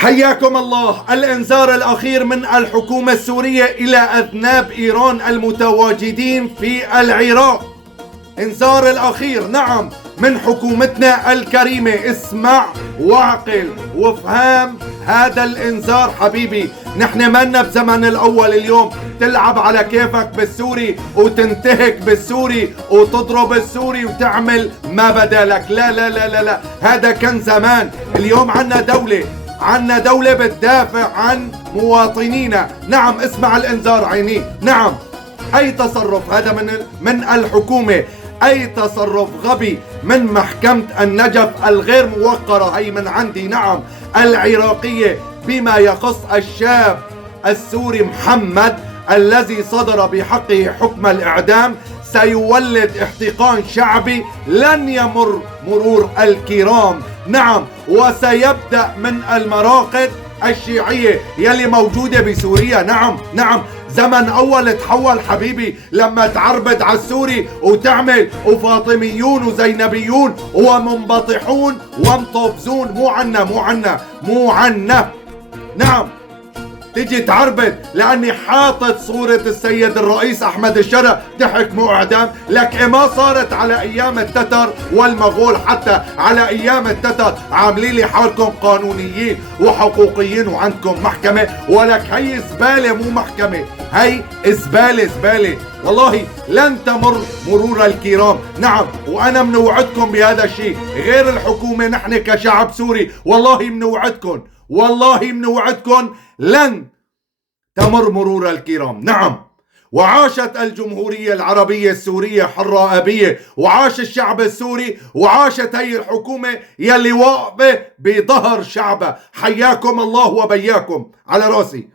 حياكم الله. الإنذار الأخير من الحكومة السورية إلى أذناب إيران المتواجدين في العراق. إنذار الأخير نعم من حكومتنا الكريمة. اسمع واعقل وافهم هذا الإنذار حبيبي. نحن مالنا بزمن الأول اليوم تلعب على كيفك بالسوري وتنتهك بالسوري وتضرب السوري وتعمل ما بدالك. لا لا لا لا لا، هذا كان زمان. اليوم عنا دولة بتدافع عن مواطنينا. نعم اسمع الإنذار عيني. نعم أي تصرف هذا من الحكومة، أي تصرف غبي من محكمة النجف الغير موقرة، هي من عندي نعم العراقية، بما يخص الشاب السوري محمد الذي صدر بحقه حكم الإعدام، سيولد احتقان شعبي لن يمر مرور الكرام. نعم، وسيبدأ من المراقد الشيعية يلي موجودة بسوريا. نعم زمن أول تحول حبيبي لما تعربد على السوري وتعمل وفاطميون وزينبيون ومنبطحون ومطوبزون. مو عنا. نعم تيجي تعربد لاني حاطط صورة السيد الرئيس احمد الشرع تحكموا اعدام. لك ما صارت على ايام التتر والمغول، حتى على ايام التتر عاملين لي حالكم قانونيين وحقوقيين وعندكم محكمة، ولك هي زبالة مو محكمة، هي زبالة والله لن تمر مرور الكرام. نعم وانا منوعدكم بهذا الشيء، غير الحكومة نحن كشعب سوري والله منوعدكم لن تمر مرور الكرام. نعم، وعاشت الجمهورية العربية السورية حرة أبية، وعاش الشعب السوري، وعاشت هي الحكومة يلي واقفة بظهر شعبها. حياكم الله وبياكم على راسي.